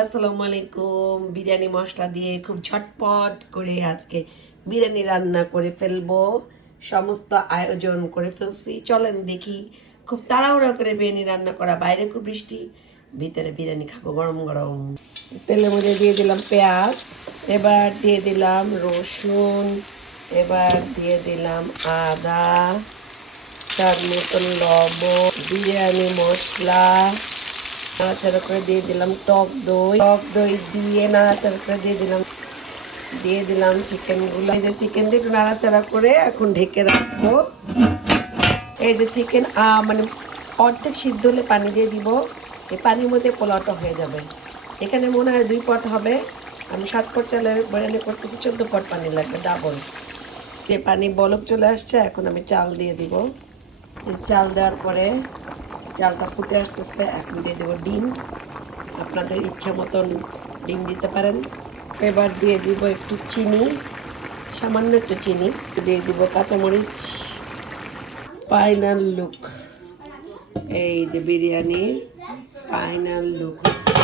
আসসালামু আলাইকুম। বিরিয়ানি মশলা দিয়ে খুব ঝটপট করে আজকে বিরিয়ানি রান্না করে ফেলবো। সমস্ত আয়োজন করে ফেলছি, চলেন দেখি। খুব তাড়াহুড়া করে বিরিয়ানি রান্না করা, বাইরে খুব বৃষ্টি, ভিতরে বিরিয়ানি খাবো গরম গরম। তেলের মধ্যে দিয়ে দিলাম পেঁয়াজ, এবার দিয়ে দিলাম রসুন, এবার দিয়ে দিলাম আদা, তার মতন লবণ, বিরিয়ানি মশলা, নাড়াচাড়া করে দিয়ে দিলাম টক দই দিয়ে নাড়াচাড়া করে দিয়ে দিলাম চিকেনগুলো। এই যে চিকেন দিয়ে একটু নাড়াচাড়া করে এখন ঢেকে রাখবো। এই যে চিকেন মানে অর্ধেক সিদ্ধ হলে পানি দিয়ে দিব, এই পানির মধ্যে পোলাওটা হয়ে যাবে। এখানে মনে হয় 2 পট হবে, আমি 7 পট চালের বিরিয়ানি করতেছি, 14 পট পানি লাগবে, ডাবল। যে পানি বলক চলে আসছে, এখন আমি চাল দিয়ে দিব। চাল দেওয়ার পরে চালটা ফুটে আসতেছে, এখন দিয়ে দেবো ডিম। আপনাদের ইচ্ছা মতন ডিম দিতে পারেন। এবার দিয়ে দিব একটু চিনি, সামান্য একটু চিনি, দিয়ে দিব কাঁচামরিচ। ফাইনাল লুক, এই যে বিরিয়ানির ফাইনাল লুক হচ্ছে